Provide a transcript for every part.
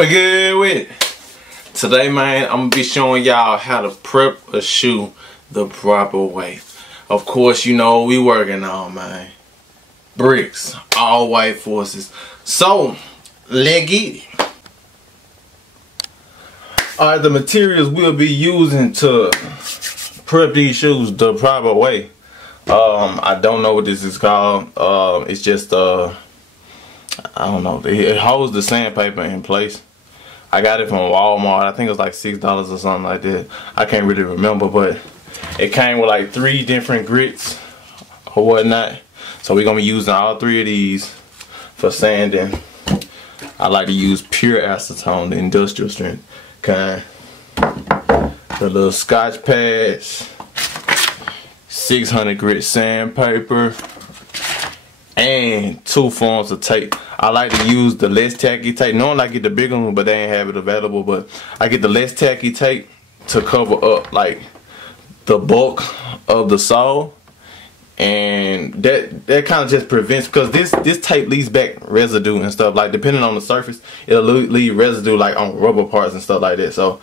We good with it. Today, man, I'm gonna be showing y'all how to prep a shoe the proper way. Of course, you know what we working on, man. Bricks, all white forces. So, let's get it. Alright, the materials we'll be using to prep these shoes the proper way. I don't know what this is called. It's just I don't know. It holds the sandpaper in place. I got it from Walmart. I think it was like $6 or something like that. I can't really remember, but it came with like 3 different grits or whatnot. So we're gonna be using all 3 of these for sanding. I like to use pure acetone, the industrial strength kind. The little Scotch pads, 600 grit sandpaper, and 2 forms of tape. I like to use the less tacky tape. Normally I get the bigger one, but they ain't have it available. But I get the less tacky tape to cover up like the bulk of the sole, and that kind of just prevents, because this tape leaves back residue and stuff. Like depending on the surface, it'll leave residue like on rubber parts and stuff like that. So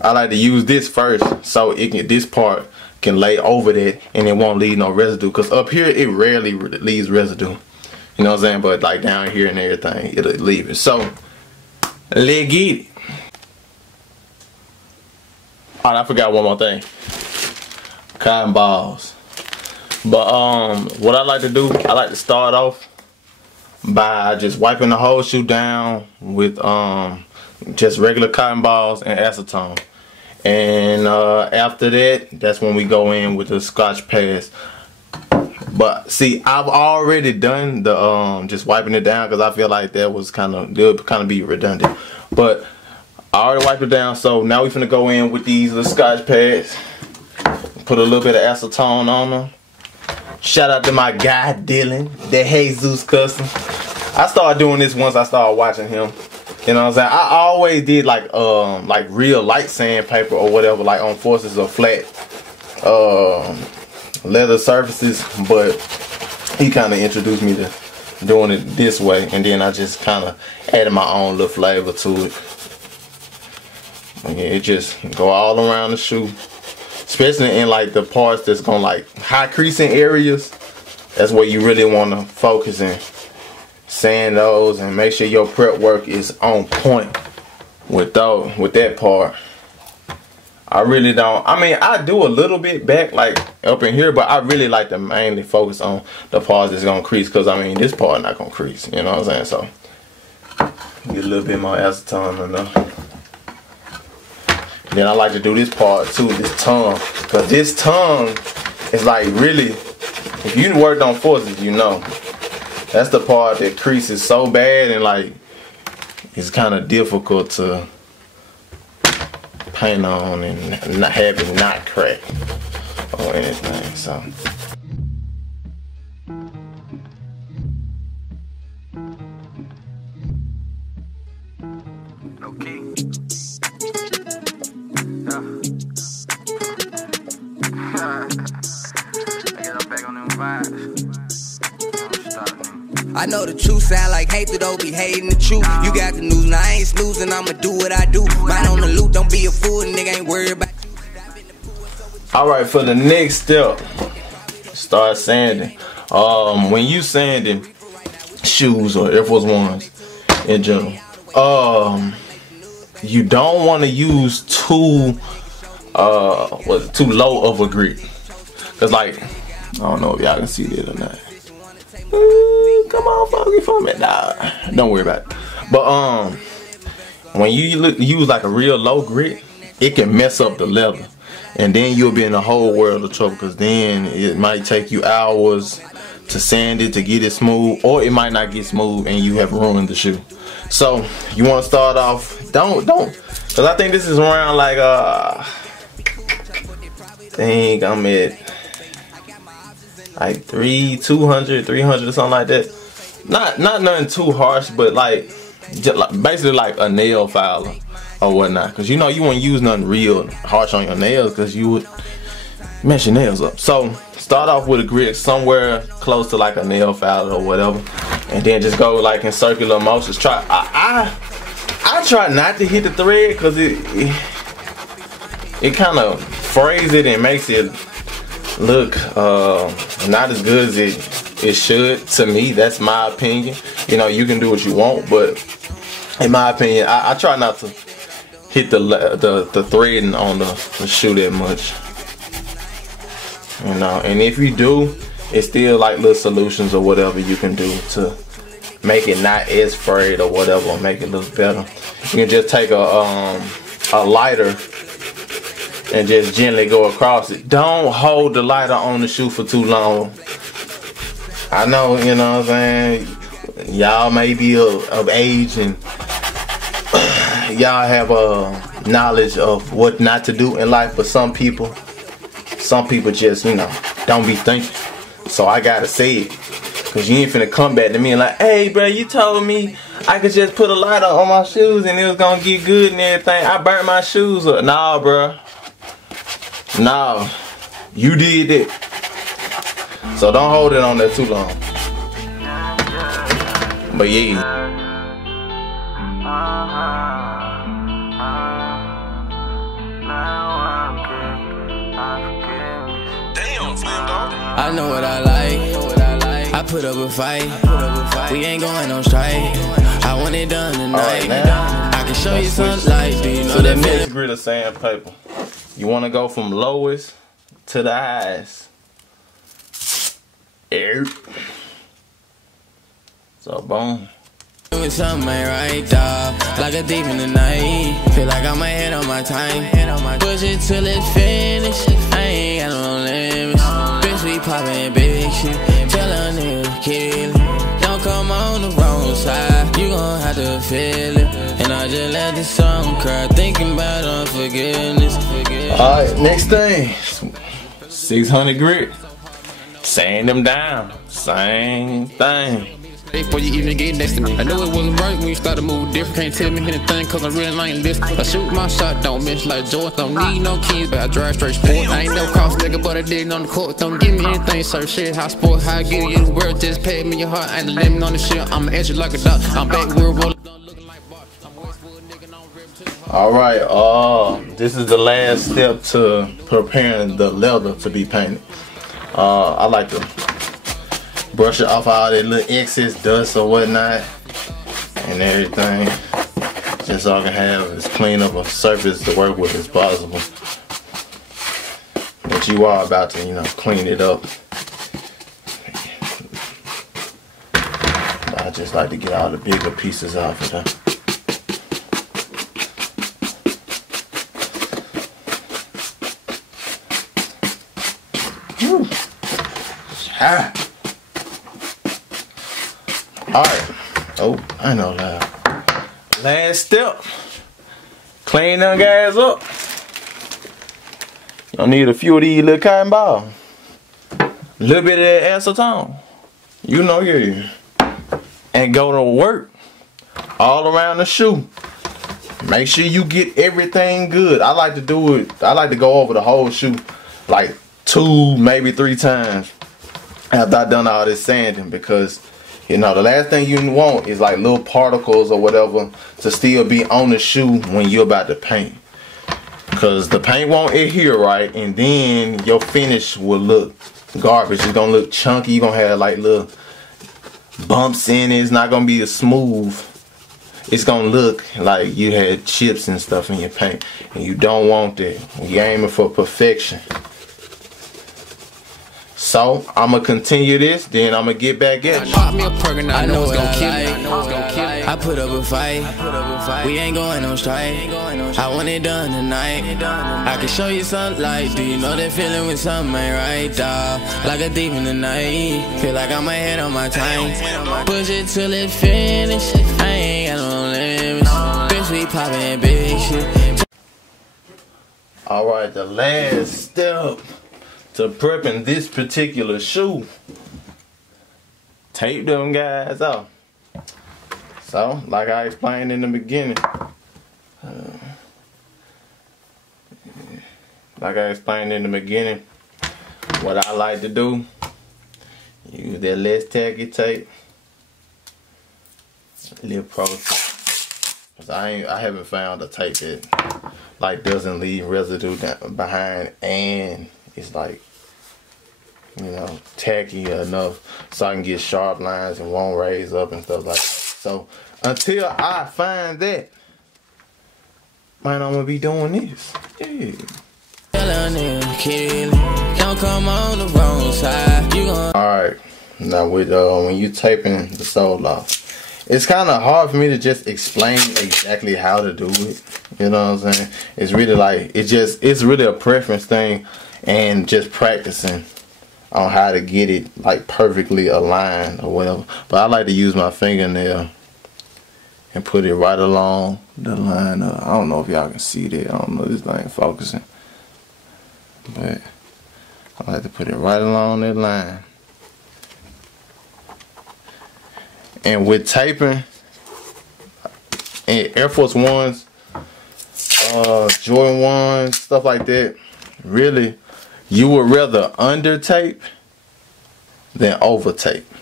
I like to use this first, so this part can lay over that and it won't leave no residue, because up here it rarely leaves residue, you know what I'm saying, but like down here and everything it'll leave it. So let's get it. Alright, I forgot one more thing. Cotton balls. But what I like to do, I like to start off by just wiping the whole shoe down with just regular cotton balls and acetone. And after that, that's when we go in with the Scotch pads. But see, I've already done the just wiping it down, because I feel like that was kind of be redundant. But I already wiped it down, so now we're finna go in with these little Scotch pads. Put a little bit of acetone on them. Shout out to my guy Dylan, the Jesus Custom. I started doing this once I started watching him. You know what I'm saying? I always did like real light sandpaper or whatever, like on forces or flat leather surfaces, but he kind of introduced me to doing it this way, and then I just kind of added my own little flavor to it. And yeah, it just go all around the shoe, especially in like the parts that's gonna like high creasing areas. That's where you really want to focus in. Sand those and make sure your prep work is on point with that part. I really don't, I mean, I do a little bit back like up in here, but I really like to mainly focus on the parts that's gonna crease, because I mean this part not gonna crease, you know what I'm saying? So get a little bit more acetone in there. Then I like to do this part too, this tongue, because this tongue is like really, if you worked on forces, you know. That's the part that creases so bad and like it's kind of difficult to paint on and not have it not crack or anything. So okay. I got back on them vibes. I know the truth sound like hate, but don't be hating the truth. You got the news, now I ain't snoozing, I'ma do what I do. Mine on the loot, don't be a fool, nigga ain't worried about you. alright, for the next step, start sanding. When you sanding shoes or Air Force Ones in general, you don't want to use too low of a grit, because like, I don't know if y'all can see that or not. Come on, foggy for me, nah. Don't worry about it. But when you use like a real low grit, it can mess up the leather, and then you'll be in a whole world of trouble, because then it might take you hours to sand it to get it smooth, or it might not get smooth and you have ruined the shoe. So you want to start off, don't, because I think this is around like I think I'm at like 200, 300 or something like that. Not nothing too harsh, but like just basically like a nail filer or whatnot, because you know you wouldn't use nothing real harsh on your nails, because you would mess your nails up. So start off with a grit somewhere close to like a nail filer or whatever, and then just go like in circular motions. I I try not to hit the thread because it kind of frays it and makes it look not as good as it should. To me, that's my opinion. You know, you can do what you want, but in my opinion, I try not to hit the threading on the shoe that much. You know, and if you do, it's still like little solutions or whatever you can do to make it not as frayed or whatever, or make it look better. You can just take a lighter and just gently go across it. Don't hold the lighter on the shoe for too long. I know, you know what I'm saying, y'all may be of age and y'all have knowledge of what not to do in life, but some people just, you know, don't be thinking. So I gotta say it, cause you ain't finna come back to me and like, hey bro, you told me I could just put a lighter on my shoes and it was gonna get good and everything. I burnt my shoes up. Nah, bro. Nah, you did it. So don't hold it on there too long. But yeah. I know what I like. I put up a fight. We ain't going on strike. I want it done tonight. I can show you some light. Do you know that feeling? Grit of sandpaper. You want to go from lowest to the highest. So boom. Doing something ain't right, dog. Like a thief in the night. Feel like I might hit on my time. Push it till it's finished. I ain't got no limits. Bitch, we poppin' big shit. Tell a nigga kill it. Don't come on the wrong side. You gon' have to feel it. And I just let the song cry. Thinking about unforgiveness. Alright, next thing. 600 grit. Sand them down. Same thing. Before you even get next to me, I knew it wasn't right when you started moving different. Can't tell me anything cause I really ain't listen. I shoot my shot, don't miss like George. Don't need no keys, but I drive straight sport. I ain't no cross nigga, but I did on the court. Don't give me anything, sir. Shit, how sport, how I get you the word, just pay me your heart. I ain't the limit on the shit, I'm an edge like a dog. I'm back where rolling. Alright, this is the last step to preparing the leather to be painted. I like to brush it off all that little excess dust or whatnot and everything, just so I can have as clean of a surface to work with as possible. But you are about to, you know, clean it up. I just like to get all the bigger pieces off of them. Ah. Alright. Oh, I know loud. Last step. Clean them guys up. You'll need a few of these little cotton balls. A little bit of that acetone. You know you. And go to work. All around the shoe. Make sure you get everything good. I like to do it. I like to go over the whole shoe like 2, maybe 3 times after I've done all this sanding, because you know the last thing you want is like little particles or whatever to still be on the shoe when you're about to paint, because the paint won't adhere right and then your finish will look garbage. It's gonna look chunky. You're gonna have like little bumps in it. It's not gonna be as smooth. It's gonna look like you had chips and stuff in your paint, and you don't want that. You're aiming for perfection. So I'ma continue this, then I'ma get back at you. Pop me a perk and I know it's gonna kill me. I put up a fight. We ain't going on strike. I want it done tonight. I can show you some light. Do you know that feeling when something ain't right, dawg? Like a thief in the night. Feel like I might hit on my time. Push it till it finish. I ain't got no limits. Bitch, we poppin' big shit. Alright, the last step to prepping this particular shoe. Tape them guys off. So, like I explained in the beginning, what I like to do, use that less tacky tape, a little pro tape, I haven't found a tape that like doesn't leave residue behind and it's like, you know, tacky enough so I can get sharp lines and won't raise up and stuff like that. So until I find that, man, I'm gonna be doing this. Yeah. Alright, now with when you taping the sole off, it's kind of hard for me to just explain exactly how to do it. You know what I'm saying? It's really like, it's really a preference thing and just practicing on how to get it like perfectly aligned or whatever. But I like to use my fingernail and put it right along the line. I don't know if y'all can see that. I don't know, this thing focusing. But I like to put it right along that line. And with taping, and Air Force Ones, Jordan 1s, stuff like that, really, you would rather under tape than over tape.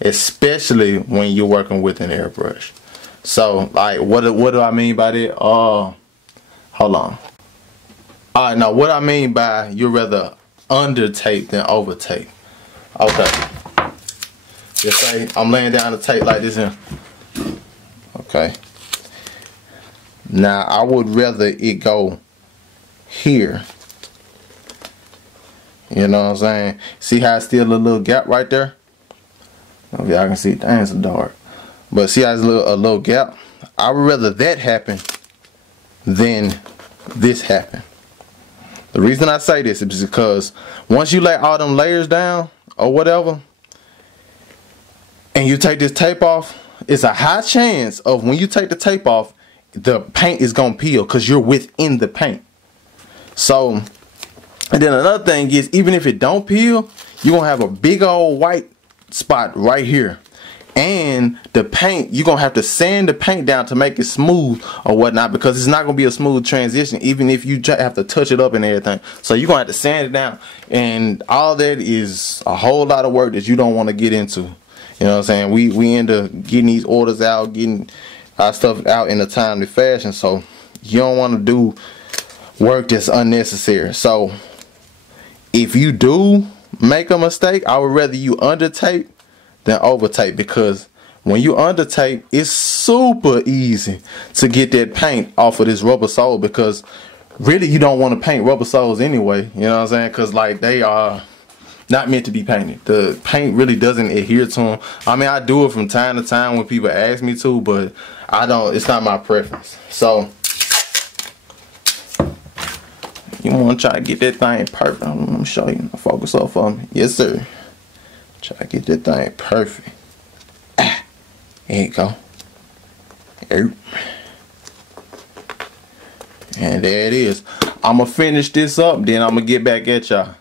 Especially when you're working with an airbrush. So, like, what do I mean by that? Hold on. Alright, now what I mean by you'd rather under tape than over tape. Okay. Just say I'm laying down the tape like this here. Okay. Now I would rather it go here. You know what I'm saying? See how it's still a little gap right there? Oh, y'all can see, dang, it's dark. But see how there's a little gap? I would rather that happen than this happen. The reason I say this is because once you lay all them layers down or whatever, and you take this tape off, it's a high chance of when you take the tape off, the paint is gonna peel because you're within the paint. So, and then another thing is, even if it don't peel, you're gonna have a big old white spot right here. And the paint, you're gonna have to sand the paint down to make it smooth or whatnot, because it's not gonna be a smooth transition even if you have to touch it up and everything. So you're gonna have to sand it down, and all that is a whole lot of work that you don't want to get into. You know what I'm saying? We end up getting these orders out, getting our stuff out in a timely fashion, so you don't want to do work that's unnecessary. So if you do make a mistake, I would rather you under tape than over tape, because when you under tape, it's super easy to get that paint off of this rubber sole, because really you don't want to paint rubber soles anyway. You know what I'm saying? Because like they are not meant to be painted. The paint really doesn't adhere to them. I mean, I do it from time to time when people ask me to, but I don't. It's not my preference. So you want to try to get that thing perfect. Let me show you. Focus up for me. Yes, sir. Try to get that thing perfect. Ah, there you go. And there it is. I'm going to finish this up, then I'm going to get back at y'all.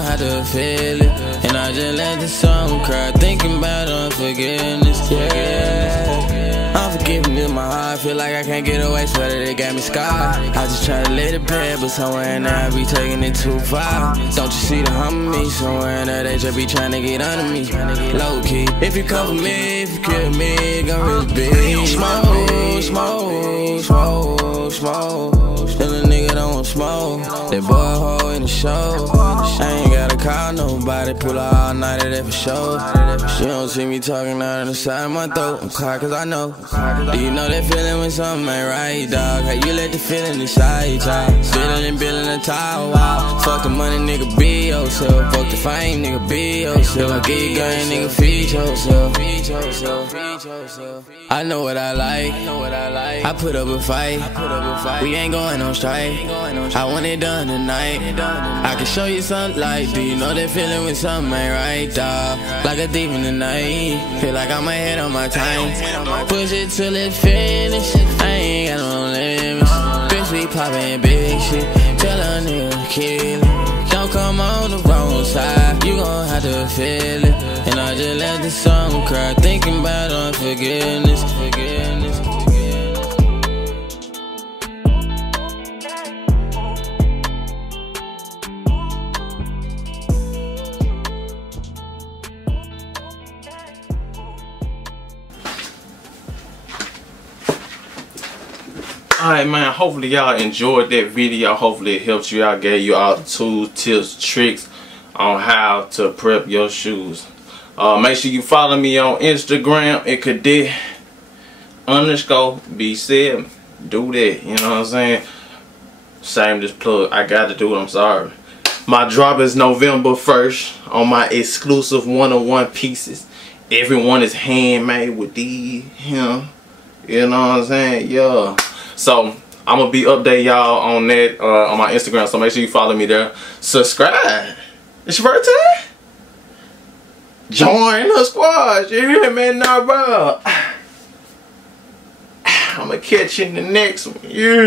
I to feel it, and I just let the song cry, thinking about unforgiveness. Yeah, unforgiveness in my heart, feel like I can't get away, sweater they got me scarred. I just try to let it play, but somewhere in there I be taking it too far. Don't you see the hum of me? Somewhere in there they just be trying to get under me. Low key, if you cover me, if you kill me, gon' really be smoke, smoke, smoke, smoke. Still a nigga don't want smoke. That boy hoe in the show. I ain't gotta call nobody, pull out all night at that for sure. You don't see me talking out on the side of my throat. I'm quiet cause I know. Do you know that feeling when something ain't right, dog? How you let the feeling inside, y'all? Spilling and building a tower, wow. Fuck the money, nigga, be yourself. Fuck the fame, nigga, be yourself. I get gang, nigga, feed yourself. I know what I like, I put up a fight. We ain't going on strike. I want it done tonight. I can show you something like, do you know that feeling when something ain't right, dog? Like a thief in the night. Feel like I'm ahead on my time. Push it till it finish. I ain't got no limits. Bitch, we poppin' big shit. Tell a nigga kill it. Don't come on the wrong side. You gon' have to feel it. And I just let the song cry, thinking about unforgiveness. Alright, man, hopefully y'all enjoyed that video. Hopefully it helped you out, gave you all the tools, tips, tricks on how to prep your shoes. Make sure you follow me on Instagram at cadet_B7. Do that, you know what I'm saying? Shameless plug. I gotta do it, I'm sorry. My drop is November 1st on my exclusive 101 pieces. Everyone is handmade with these, you know what I'm saying? Yeah. So I'm gonna be updating y'all on that on my Instagram. So make sure you follow me there. Subscribe. It's your first time? Join the squad. You hear me, nah, bro? I'm gonna catch you in the next one. Yeah.